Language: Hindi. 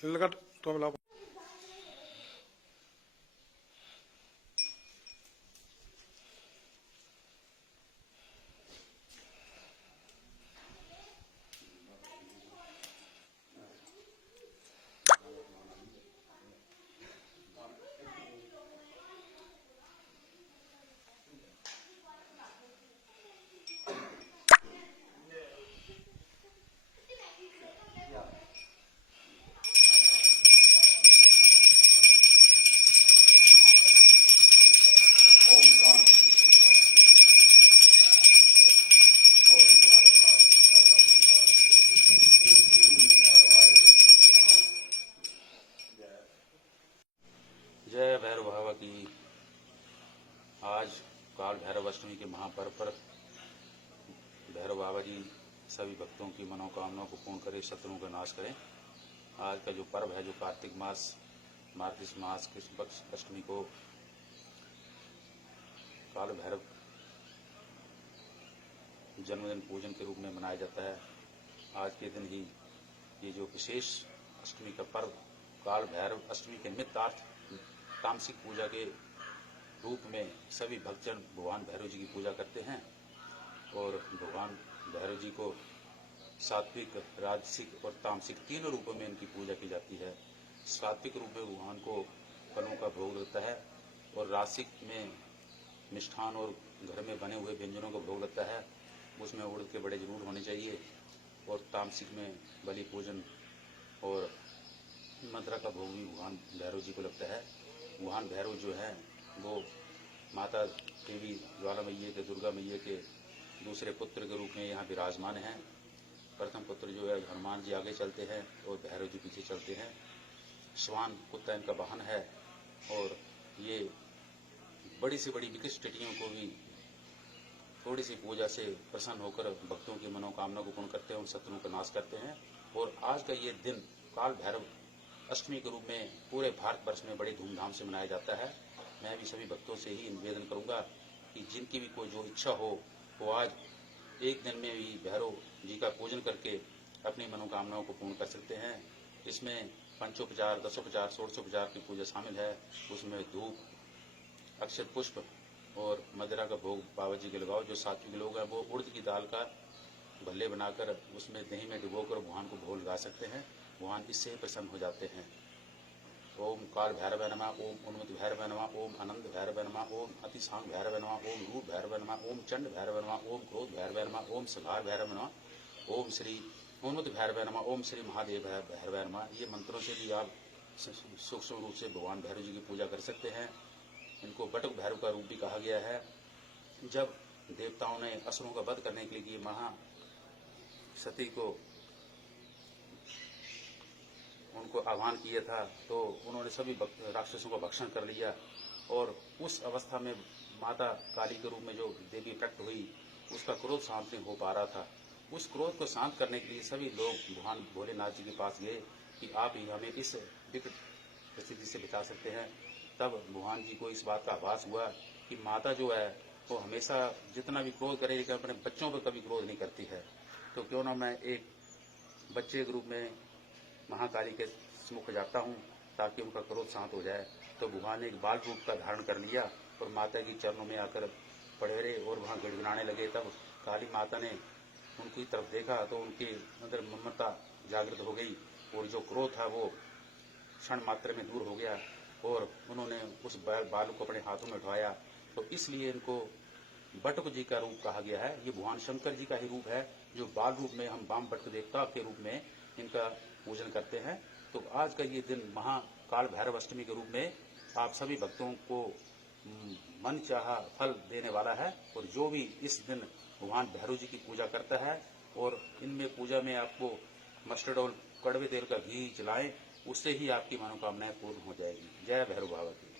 लगा तो मिला। जय भैरव बाबा की। आज काल भैरव अष्टमी के महापर्व पर भैरव बाबा जी सभी भक्तों की मनोकामनाओं को पूर्ण करें, शत्रुओं का नाश करें। आज का जो पर्व है, जो कार्तिक मास मार्गशीर्ष मास कृष्ण पक्ष अष्टमी को काल भैरव जन्मदिन पूजन के रूप में मनाया जाता है। आज के दिन ही ये जो विशेष अष्टमी का पर्व काल भैरव अष्टमी के निमित्तार्थ तामसिक पूजा के रूप में सभी भक्तजन भगवान भैरव जी की पूजा करते हैं और भगवान भैरव जी को सात्विक, राजसिक और तामसिक तीनों रूपों में इनकी पूजा की जाती है। सात्विक रूप में भगवान को फलों का भोग लगता है और राजसिक में मिष्ठान और घर में बने हुए व्यंजनों का भोग लगता है, उसमें उड़द के बड़े जरूर होने चाहिए। और तामसिक में बलि पूजन और मंत्रा का भोग भी भगवान भैरव जी को लगता है। भगवान भैरव जो है वो माता देवी ज्वाला मैया के, दुर्गा मैया के दूसरे पुत्र के रूप में यहाँ विराजमान हैं। प्रथम पुत्र जो है हनुमान जी आगे चलते हैं और भैरव जी पीछे चलते हैं। श्वान कुत्ता इनका वाहन है और ये बड़ी से बड़ी विकट स्थितियों को भी थोड़ी सी पूजा से प्रसन्न होकर भक्तों की मनोकामना को पूर्ण करते हैं और शत्रुओं का नाश करते हैं। और आज का ये दिन काल भैरव अष्टमी के रूप में पूरे भारतवर्ष में बड़ी धूमधाम से मनाया जाता है। मैं भी सभी भक्तों से ही निवेदन करूंगा कि जिनकी भी कोई जो इच्छा हो वो आज एक दिन में भी भैरव जी का पूजन करके अपनी मनोकामनाओं को पूर्ण कर सकते हैं। इसमें पंचोपचार, दशोपचार, षोडशोपचार की पूजा शामिल है। उसमें धूप, अक्षत पुष्प और मदिरा का भोग बाबा जी के लगाओ। जो सात्विक लोग हैं वो उड़द की दाल का भल्ले बनाकर उसमें दही में डुबोकर भगवान को भोग लगा सकते हैं। भगवान इससे ही प्रसन्न हो जाते हैं। ओम काल भैरव नमः, ओम उन्मत्त भैरव नमः, ओम अनंत भैरव नमः, ओम अतिसांग भैरव नमः, ओम रूप भैरव नमः, ओम चंड भैरव नमः, ओम क्रोध भैरव नमः, ओम सघार भैरव नमः, ओम श्री उन्मत्त भैरव नमः, ओम श्री महादेव भैरव नमः। ये मंत्रों से भी आप सूक्ष्म रूप से भगवान भैरव जी की पूजा कर सकते हैं। इनको बटुक भैरव का रूप भी कहा गया है। जब देवताओं ने असुरों का वध करने के लिए महासती को उनको आह्वान किया था तो उन्होंने सभी राक्षसों का भक्षण कर लिया और उस अवस्था में माता काली के रूप में जो देवी प्रकट हुई उसका क्रोध शांत नहीं हो पा रहा था। उस क्रोध को शांत करने के लिए सभी लोग भगवान भोलेनाथ जी के पास गए कि आप ही हमें इस विकट स्थिति से बचा सकते हैं। तब भगवान जी को इस बात का आभास हुआ कि माता जो है वो हमेशा जितना भी क्रोध करे लेकिन अपने बच्चों पर कभी क्रोध नहीं करती है, तो क्यों ना मैं एक बच्चे के रूप में महाकाली के सम्मुख जाता हूँ ताकि उनका क्रोध शांत हो जाए। तो भगवान ने एक बाल रूप का धारण कर लिया और माता की चरणों में आकर पड़े रहे और वहाँ गिड़गिड़ाने लगे। तब काली माता ने उनकी तरफ देखा तो उनके अंदर ममता जागृत हो गई और जो क्रोध था वो क्षण मात्र में दूर हो गया और उन्होंने उस बालू को अपने हाथों में उठाया। तो इसलिए इनको बटुक जी का रूप कहा गया है। ये भगवान शंकर जी का ही रूप है जो बाल रूप में हम वाम बटुक देवता के रूप में इनका पूजन करते हैं। तो आज का ये दिन महाकाल भैरव अष्टमी के रूप में आप सभी भक्तों को मन चाहा फल देने वाला है। और जो भी इस दिन भगवान भैरव जी की पूजा करता है और इनमें पूजा में आपको मस्टर्ड ऑयल, कड़वे तेल का घी जलाएं, उससे ही आपकी मनोकामनाएं पूर्ण हो जाएगी। जय भैरव बाबा की।